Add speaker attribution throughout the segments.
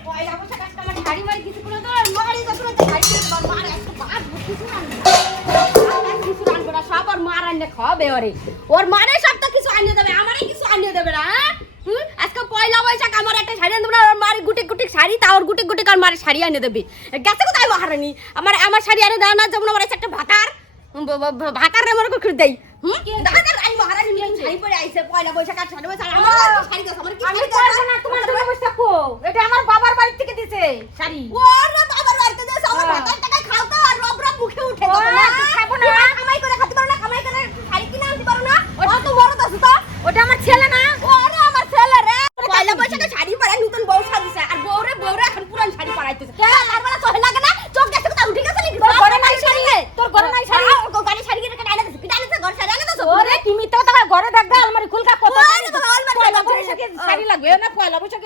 Speaker 1: পয়লা বৈশাখ আজকে আমার শাড়ি মারি কিছু করে তো মারি যখন তো শাড়ি কিনে দেবো মার আজকে বাদ কিছু আনবে। কিছু আনবে না সব ওর মার আনলে খাওয়াবে ওরে। ওর মারে সব তো কিছু আনিয়ে দেবে আমারই কিছু আনিয়ে দেবে না হ্যাঁ? আজকে পয়লা বৈশাখ আমার একটা শাড়ি আনতে না ওর মারি গুটি গুটি শাড়ি তা ওর গুটি গুটি কার মারে শাড়ি আনিয়ে দেবে। গেছে কোথায় মহারানী? আমার আমার শাড়ি আনে দেয় না যেমন আমার একটা ভাতার। ভাতার রে আমার করে দেই হুম? দাদা মহারানী শাড়ি পরে আইছে পয়লা বৈশাখ আর শাড়ি বৈশাখ আমার শাড়ি আমার কি
Speaker 2: আমি
Speaker 1: শাড়ি
Speaker 2: পারব
Speaker 1: দাও
Speaker 2: না তোমার জন্য বসে থাকো এটা আমার বাবার বাড়ি থেকে দিছে শাড়ি।
Speaker 1: ওরে বাবার বাড়িতে দেশ আমার
Speaker 2: হ্যাঁ।
Speaker 1: ভাতার টাকা খাও তো আর রব রব মুখে উঠে
Speaker 2: ও,
Speaker 1: যাবে না
Speaker 2: তো খাব না।
Speaker 1: তুমি কামাই করে খেতে পারো না কামাই করে শাড়ি কিনে আনতে পারো না ও তো বড় আছে তো
Speaker 2: ওটা আমার ছেলে না
Speaker 1: ওরে আমার ছেলে রে পয়লা বৈশাখে শাড়ি পরে নতুন বউ সাজিছে আর বউরে বউরে এখন পুরান শাড়ি পরাইতেছে কে তার মানে চোখে লাগে না চোখ গেছে কোথাও উঠে গেছে নাকি
Speaker 2: তোর ঘরে নাই শাড়ি? তোর ঘরে নাই শাড়ি?
Speaker 1: হ্যাঁ, ওর ঘরে শাড়ি কিনে আনে দিছে কিনে আনছে ঘরে শাড়ি আনে দিছে
Speaker 2: ওরে তুমি তো তোমার ঘরে দেখবে আলমারি খুলকা কত
Speaker 1: ওরে,
Speaker 2: শাড়ি
Speaker 1: তোমার আলমারি
Speaker 2: পয়লা
Speaker 1: খুলকা।
Speaker 2: বৈশাখে শাড়ি লাগবে না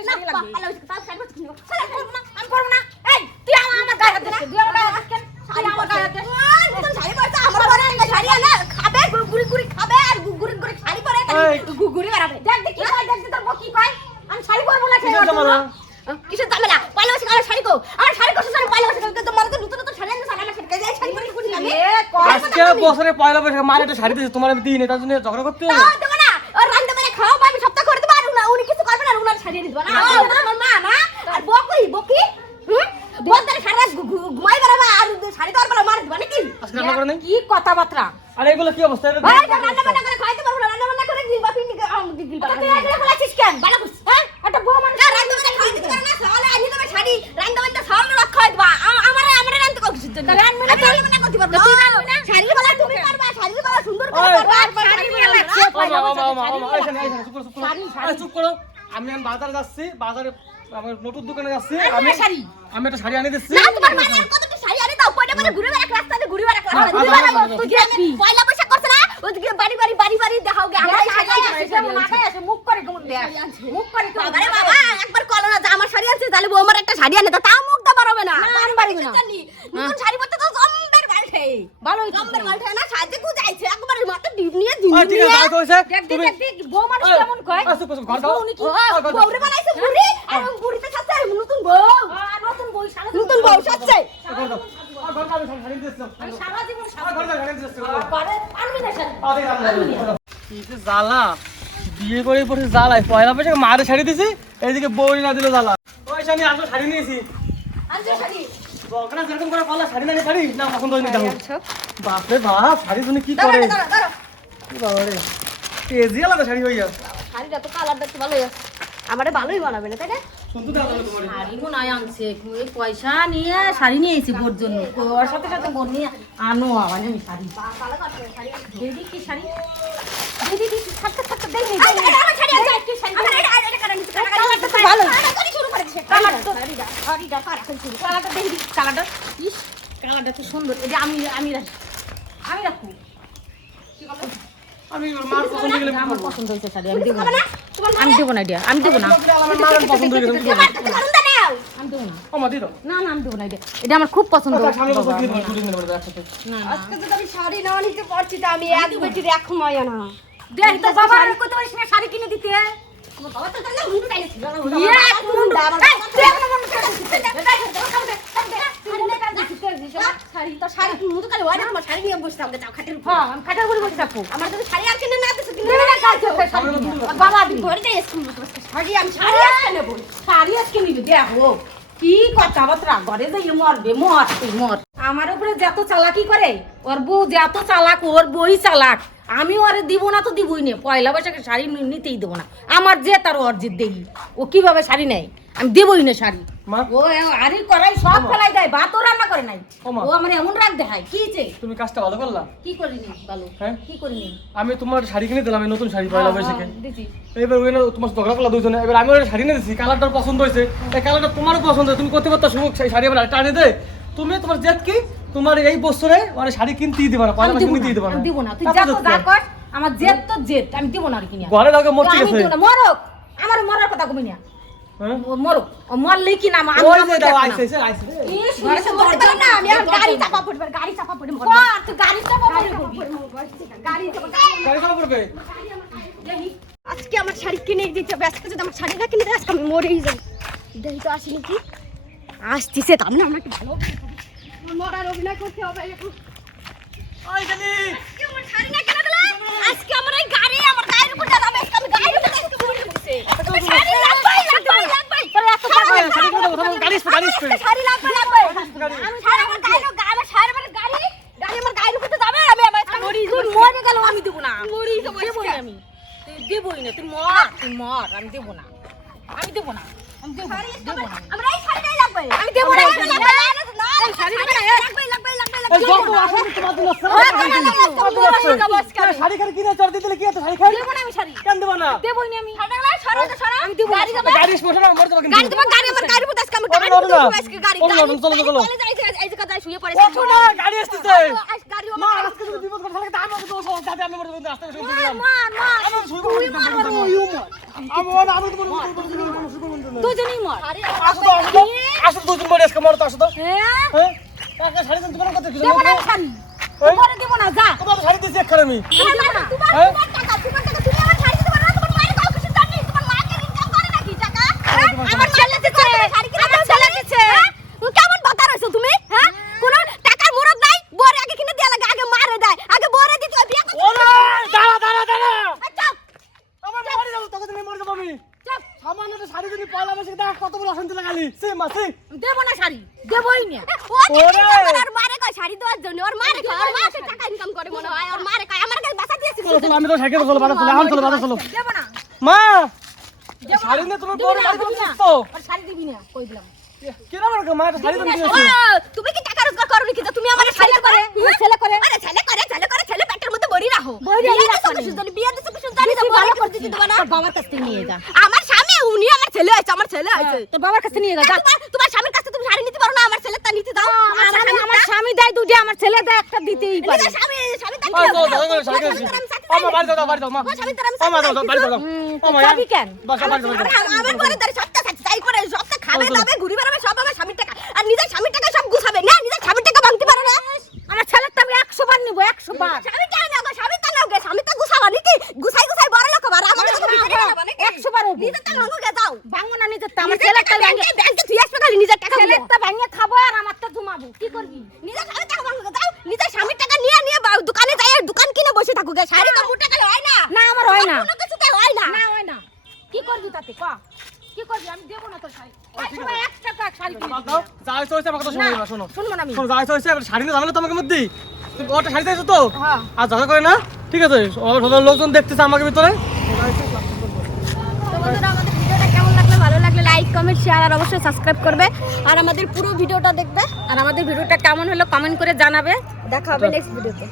Speaker 2: পয়লা শাড়ি লাগবে
Speaker 1: পয়লা বৈশাখে তার শাড়ি পরতে কিনবো। শাড়ি পরবো না।
Speaker 2: আমি পারব না এই তুই আমার আমার গায়ে হাত দিস তুই আমার গায়ে হাত দিস কেন? তুই
Speaker 1: শাড়ি
Speaker 2: আমার গায়ে হাত দিস
Speaker 1: আর নতুন শাড়ি পরছে, আমার ঘরে একটা শাড়ি আনে, খাবে, গু- গুড়ি গুড়ি খাবে, আর গু- গুড়ি গুড়ি শাড়ি পরে খালি
Speaker 3: এই।
Speaker 1: গু- ঘুরে বেড়াবে।
Speaker 2: দেখ দেখ কি দেখ দেখ তোর বউ কি আমি শাড়ি পরবো না খেয়ে
Speaker 3: কিসের ঝামেলা?
Speaker 1: আহ, কিসের ঝামেলা? পয়লা শাড়ি কো? আমার শাড়ি শাড়ি? তো নতুন নতুন শাড়ি আনছে, আমার শাড়ি কে শাড়ি পরে ঘুরি আমি।
Speaker 3: আজকে বছরে পয়লা বৈশাখ মার একটা শাড়ি দিয়েছে তোমার আমি দিই তার জন্য ঝগড়া করতে হবে
Speaker 1: না। ওর বেড়ে খাওয়াবো, আমি সপ্তাহ করে দেবো, আর উনা- উনি কিছু করবে না, আর উনার শাড়ি এনে না। আমার মা না? আর বকুই, বকি? হুম? বউদের সারা ঘুমাই বেড়াবে, আর শাড়ি দেওয়ার পরে মার দিবা নাকি?
Speaker 3: রান্না
Speaker 2: কি কথাবার্তা
Speaker 3: আর এগুলো কি অবস্থা এটা
Speaker 1: ভাই, রান্না বান্না করে খাইতে পারব না, রান্না বান্না করে গিলবা পিন্ডি গিলবা
Speaker 2: তুই এগুলো বলেছিস কেন
Speaker 1: ভালো করছিস, হ্যাঁ?
Speaker 2: একটা বউ মানুষ
Speaker 1: রান্না বান্না খাইতে পারো না, সকালে আনিয়ে দেবে শাড়ি, রান্না বান্না সকালে রাত খাওয়াই দিবা। আমারে- আমারে রান্না করো জন্য।
Speaker 2: তাহলে না তুই?
Speaker 1: রান্না করতে পারব
Speaker 2: তুই রান্নবি না?
Speaker 1: শাড়ির বেলা তুমি পারবা, শাড়ির বেলা সুন্দর করে পারবা,
Speaker 2: বেলা
Speaker 1: বেলা
Speaker 2: শাড়ি
Speaker 3: এখানে, চুপ করো, চুপ করো। আমি এখন বাজারে যাচ্ছি বাজারে আমার নতুন দোকানে যাচ্ছি আমি
Speaker 2: শাড়ি?
Speaker 3: আমি একটা শাড়ি আনি দিচ্ছি
Speaker 1: না, তোমার আর কতটা শাড়ি আনি দাও, পয়লা পয়লা ঘুরে বেড়াক রাস্তাতে, ঘুরে বেড়াক রাস্তাতে, ঘুরে বেড়াক। তুই যে আমি পয়লা বৈশাখ করছে না, ওদিকে বাড়ি বাড়ি বাড়ি বাড়ি দেখাও গে, আমার শাড়ি আনছে, শাড়ি আনছে।
Speaker 2: মুখ করে কেমন
Speaker 1: শাড়ি আনছে।
Speaker 2: মুখ করে
Speaker 1: বাবারে বাবা, একবার কলো না যে আমার শাড়ি আনছে, তাহলে বউ আমার একটা শাড়ি আনে দাও, তাও মুখ দাও পারবে না।
Speaker 2: না, আমি পারিব না।
Speaker 1: নতুন শাড়ি পরতে তো জম্বের গালঠে।
Speaker 2: ভালোই তো।
Speaker 1: জম্বের গালঠে না, সাজে মাথা ডিপ নিয়ে, ডিপ
Speaker 3: ঠিক আছে
Speaker 1: নিয়ে।
Speaker 3: কইছে
Speaker 2: দেখ দেখ
Speaker 3: তুমি
Speaker 2: দেখ দেখ বউ মানুষ কেমন কয়?
Speaker 3: ঘর দাও।
Speaker 2: উনি কি
Speaker 1: বউরে বানাইছে বুড়ি, আর বুড়িতে সাজছে নতুন বউ।
Speaker 2: আহ, নতুন বই সারা
Speaker 1: নতুন বউ সাজছে।
Speaker 3: ঘর দাও। আর ঘর দাও, আমি শাড়ি দিচ্ছি
Speaker 2: আমি সারা জীবন সারা
Speaker 3: ঘর দাও, শাড়ি দিচ্ছি
Speaker 2: করে আনবি না শাড়ি
Speaker 3: কি যে জ্বালা। বিয়ে করে পড়ে জ্বালায় পয়লা বৈশাখ মারে শাড়ি দিছি এইদিকে বউরি না দিল জ্বালা। ওই শাড়ি আসলে শাড়ি নিয়েছি।
Speaker 1: আনছে শাড়ি।
Speaker 3: দরকার যেরকম করে পারলা শাড়ি না শাড়ি না পছন্দ হয়নি দেখো। বাপরে বাপ শাড়ি তুমি কি করে? কি আলাদা শাড়ি হইয়া
Speaker 1: শাড়িটা তো কালারটা তো ভালোই আছে আমারে ভালোই বানাবে না তাই না?
Speaker 3: শুনতে দাও তাহলে তোমার।
Speaker 2: শাড়ি মনে হয় আনছে। এই পয়সা নিয়ে শাড়ি নিয়ে এসেছি বোর জন্য। ওর সাথে সাথে বোন নিয়ে আনো আবার আমি শাড়ি। দিদি কি শাড়ি। দিদি কি থাকতে থাকতে দেখি
Speaker 1: আই, আই, আমার শাড়ি আছে। কি শাড়ি। আমার এটা এটা কাটা নিচে
Speaker 2: কালারটা তো ভালো।
Speaker 1: কাটা শুরু করে দিছে
Speaker 2: কালার
Speaker 1: শাড়িটা শাড়িটা কাটা শুরু
Speaker 2: কালারটা দেখি কালারটা। ইস কালারটা তো সুন্দর। এটা আমি আমি রাখি। আমি রাখব।
Speaker 3: আমি মার পছন্দ গেলে
Speaker 2: আমার পছন্দ হয়েছে শাড়ি আমি দেবো না আমি দেবো না এটা আমি দেবো না
Speaker 3: আমার মার পছন্দ হয়ে গেছে
Speaker 1: তোমার তো কারণ দা নাও
Speaker 2: আমি দেবো না
Speaker 3: ও মা দিও
Speaker 2: না না আমি দেবো না এটা এটা আমার খুব পছন্দ
Speaker 3: আচ্ছা, সামনে বছর দিয়ে দেবো দুদিন ধরে একসাথে
Speaker 2: না, না।
Speaker 1: আজকে তো আমি শাড়ি না নিতে পারছি তো আমি এক বেটির এক সময় না
Speaker 2: দেখ তো বাবা আর কত পারিস না শাড়ি কিনে দিতে
Speaker 1: বাবা তো তাহলে
Speaker 2: ইয়ে, এই, তুই এখন আমার মুখে হাত দিছিস।
Speaker 1: শাড়ি তো শাড়ি মুদু কালে ওয়ারে আমার শাড়ি নিয়ে বসে আমাকে চাও খাটের উপর।
Speaker 2: হ্যাঁ আমি খাটের উপরে বসে থাকো
Speaker 1: আমার তো শাড়ি আর কিনে না দিছো
Speaker 2: তুমি না কাজ করতে শাড়ি। বাবা
Speaker 1: ঘরে যাই স্কুল শাড়ি আমি শাড়ি আজকে বলি
Speaker 2: শাড়ি নিবি দেখো কি কথাবার্তা। ঘরে যাই মরবে মর তুই মর আমার উপরে যত চালাকি করে ওর বউ যত চালাক ওর বই চালাক। আমি ওরে দিব না তো দিবই নে। পয়লা বৈশাখে শাড়ি নিতেই দেবো না। আমার যে তার অর্জিত দেখি ও কীভাবে শাড়ি নেয়? আমি দেবই না শাড়ি। ও আরে করাই সব ফেলাই দেয় ভাতও রান্না করে নাই। ও আমার এমন রাগ দেখায় কি যে?
Speaker 3: তুমি কাজটা ভালো করলা?
Speaker 2: কি করিনি ভালো
Speaker 3: হ্যাঁ?
Speaker 2: কি করিনি?
Speaker 3: আমি তোমার শাড়ি কিনে দিলাম নতুন শাড়ি পয়লা বৈশাখে। এবার ওই না তোমার ঝগড়া করলা দুজনে এবার আমি শাড়ি নিয়ে দিচ্ছি কালারটা পছন্দ হয়েছে। এই কালারটা তোমারও পছন্দ তুমি করতে পারতো শুভ শাড়ি আমার টানে দে। তুমি তোমার জেদ কি? তোমার এই বছরে মানে শাড়ি কিনতেই দিবা না পয়লা
Speaker 2: আমি
Speaker 3: বৈশাখ
Speaker 2: দিব
Speaker 3: কিনতেই দিবা না।
Speaker 2: দিব না। তুই
Speaker 3: জেদ
Speaker 2: যা কর আমার জেদ তো জেদ আমি দিব না আর কিনে
Speaker 3: ঘরে কাউকে মরতে
Speaker 2: আমি
Speaker 3: গেছে।
Speaker 2: দিব না মরক আমার মরার কথা কবি না।
Speaker 3: হ্যাঁ?
Speaker 2: মরক ও মরলেই কি আমি
Speaker 3: যে দাও
Speaker 2: না।
Speaker 1: ঘরে তো বলতে পারো না আমি আর গাড়ি চাপা পড়বে গাড়ি চাপা পড়ে মরবো
Speaker 2: কর, তুই গাড়ি চাপা
Speaker 1: গাড়ি
Speaker 2: পড়ে
Speaker 1: চাপা
Speaker 2: করবি।
Speaker 1: পড়ে মরবো গাড়ি চাপা
Speaker 3: গাড়ি চাপা পড়বে?
Speaker 1: আজকে আমার শাড়ি কিনে দিতে হবে আজকে যদি আমার শাড়ি না কিনে দেয় আজকে আমি মরেই যাব দেখি তো আসি নাকি আসতেছে তার মানে আমাকে ভালো মরার অভিনয় করতে হবে এখন।
Speaker 3: ওই জানি।
Speaker 1: আজকে আমার শাড়ি না কেন দিলে? আজকে আমার এই গাড়ি আমার গায়ের উপর যাবে আজকে আমি গায়ের উপর আজকে আমার শাড়ি লাগবে লাগবে লাগবে তোর এত টাকা
Speaker 3: শাড়ি শাড়ি করে দাও গাড়ি গাড়ি স্পিড
Speaker 1: শাড়ি লাগবে লাগবে আমি শাড়ি আমার গায়ের উপর শাড়ি আমার গাড়ি গাড়ি আমার গায়ের উপর যাবে আমি আমার মরি
Speaker 2: মরে গেল আমি দেবো না।
Speaker 1: মরি তো
Speaker 2: আমি তুই দেবই না তুই মর তুই মর আমি দেবো না। আমি দেবো না আমি দেবো না
Speaker 1: আমরা এই শাড়িটাই লাগবে।
Speaker 2: আমি দেবো না,
Speaker 1: শাড়ি
Speaker 3: খালি কিনে চড় দিতে কি শাড়ি খাই
Speaker 2: দেবো না আমি শাড়ি
Speaker 3: কেন দেবো না
Speaker 2: দেবই না আমি
Speaker 1: আমি দেবো গাড়ি যাবে
Speaker 3: গাড়ি স্পোর্ট না মরে যাবে কিন্তু
Speaker 1: গাড়ি তোমার গাড়ি আমার গাড়ি
Speaker 3: না।
Speaker 1: আজকে গাড়ি
Speaker 3: ওরে
Speaker 1: গাড়ি
Speaker 3: না, চলো, চলো,
Speaker 1: এই এই জায়গায় শুয়ে পড়ে
Speaker 3: ওঠো না গাড়ি আসতেছে
Speaker 1: গাড়ি
Speaker 3: মা
Speaker 1: আমার
Speaker 3: আজকে বিপদ করে তাহলে আমি আমি মরে যাব আসতে শুরু করলাম
Speaker 1: মার মার
Speaker 3: আমি শুরু করব আমি মরে আমি তো মরে শুরু করব
Speaker 2: দুজনেই মর।
Speaker 3: আসো তো আসো তো। দুজন মরে আজকে মরে তো আসো তো।
Speaker 2: হ্যাঁ?
Speaker 3: হ্যাঁ? টাকা শাড়ি দেন তোমার কত কিছু
Speaker 2: দেবো না শাড়ি যা।
Speaker 3: তোমার শাড়ি দিয়েছি একখানে আমি।
Speaker 1: তোমার তোমার
Speaker 3: হ্যাঁ?
Speaker 1: টাকা তোমার টাকা তুমি আমার শাড়ি দিতে পারো না তোমার মায়ের কাউ জানি তোমার মা ইনকাম করে নাকি টাকা? হ্যাঁ? আমার ছেলে দিচ্ছে আমার ছেলে দিচ্ছে কেমন বাতা রইছো তুমি হ্যাঁ কোন টাকার মুরত নাই বরে আগে কিনে দেয়া লাগে আগে মারে দেয় আগে বরে দিতে হয় বিয়ে করতে
Speaker 3: ওরে দাঁড়া দাঁড়া দাঁড়া
Speaker 1: চুপ
Speaker 3: আমার মরে যাব তোকে তুমি মরে যাব আমি
Speaker 1: চুপ
Speaker 3: সামান্য তো শাড়ি যদি পয়লা মাসে দেখ কত বড় অশান্তি লাগালি সে মাসি?
Speaker 2: দেবো না শাড়ি দেবই না।
Speaker 3: ওরে!
Speaker 1: ওর মারে কয় শাড়ি দেওয়ার জন্য ওর মারে কয় ওর মা তো টাকা ইনকাম করে মনে হয় ওর মারে কয় আমার কাছে বাসা দিয়েছে
Speaker 3: চলো চলো আমি তো সাইকেল চলো বাজার চলো এখন চলো বাজার চলো।
Speaker 2: দেবো না।
Speaker 3: মা! শাড়ি নিয়ে তোমার বড় বাড়ি তো
Speaker 2: আর শাড়ি দিবি না কই দিলাম।
Speaker 3: কেন বড় মা শাড়ি তো
Speaker 1: তুমি কি টাকা রোজগার করো নাকি তো তুমি আমার ছেলে করে। ছেলে করে আরে ছেলে করে ছেলে করে ছেলে পেটের মধ্যে বড়ি রাখো।
Speaker 2: বড়ি রাখো
Speaker 1: দিছো
Speaker 2: নি।
Speaker 1: কিছু জানি বিয়ে দিছো কিছু তো ভালো না।
Speaker 2: বাবার কাছ নিয়ে যা।
Speaker 1: আমার স্বামী উনি আমার ছেলে আছে আমার ছেলে আছে
Speaker 2: তোর বাবার কাছে নিয়ে যা যা।
Speaker 1: তোমার তোমার স্বামীর কাছে তুমি শাড়ি নিতে পারো না আমার ছেলের তা নিতে দাও। আমার
Speaker 2: আমার
Speaker 1: স্বামী
Speaker 2: দেয় দুটো আমার ছেলে দেয় একটা দিতেই পারে।
Speaker 1: স্বামী স্বামী তার
Speaker 3: তো দাও দাও শাড়ি দিয়েছি আমার বাড়ি দাও দাও, বাড়ি দাও মা।
Speaker 1: আমার আমি
Speaker 3: দাও দাও বাড়ি দাও দাও
Speaker 2: হুম,
Speaker 3: ও
Speaker 2: তো
Speaker 3: মা
Speaker 2: যাবি কেন?
Speaker 3: বাস বাড়ি দাও
Speaker 1: আমার ঘরে তার সবটা সাথে তাই করে সবটা খাবে
Speaker 3: চলো, চলো।
Speaker 1: দাবে ঘুরি বেড়াবে সব আমার স্বামীর টাকা। আর নিজের স্বামীর টাকা সব গুছাবে। না নিজের স্বামীর টাকা ভাঙতে পারো না।
Speaker 2: আমার ছেলের তো আমি একশো বার নিবো একশো বার।
Speaker 1: স্বামী কেন স্বামী তো গুছাবা নাকি গুছাই গুছাই বড় লোক বার আমাদের তো ভিখারি
Speaker 2: হব।
Speaker 1: নিজের তো ভাঙো গে
Speaker 2: ভাঙো না নিজের তো আমার ছেলের
Speaker 1: টাকা
Speaker 2: তো
Speaker 1: ব্যাংকে ব্যাংকে তুই আসবে খালি নিজের টাকা ছেলেরগুলো।
Speaker 2: তো ভাঙিয়ে খাব আর আমার তো ঘুমাবো। কি করবি?
Speaker 1: নিজের স্বামীর টাকা ভাঙো গে নিজের স্বামীর টাকা নিয়ে নিয়ে দোকানে যাই আর দোকান কিনে বসে থাকো শাড়ি তো মোটা কালে হয় না।
Speaker 2: না আমার হয় না।
Speaker 1: কোনো কিছুতে হয় না।
Speaker 2: না হয় না। কি করবি তাতে? ক? কি করবি? আমি দেবো না তোর শাড়ি। এক এক টাকা শাড়ি কিনে
Speaker 3: দাও। যা হয়েছে হয়েছে আমার কথা শুনো না শোনো।
Speaker 2: শুনব না আমি।
Speaker 3: শোনো যা হয়েছে হয়েছে শাড়ি নিয়ে ঝামেলা তোমাকে মধ্যে। ওটা শাড়ি চাইছো তো?
Speaker 2: হ্যাঁ।
Speaker 3: আর ঝগড়া করে না ঠিক আছে লোকজন দেখতেছে আমাকে ভিতরে।
Speaker 1: বন্ধুরা আমাদের ভিডিওটা কেমন লাগল? ভালো লাগলে লাইক কমেন্ট শেয়ার আর অবশ্যই সাবস্ক্রাইব করবে। আর আমাদের পুরো ভিডিওটা দেখবে।
Speaker 2: আর আমাদের ভিডিওটা কেমন হলো কমেন্ট করে জানাবে।
Speaker 1: দেখা হবে নেক্সট ভিডিওতে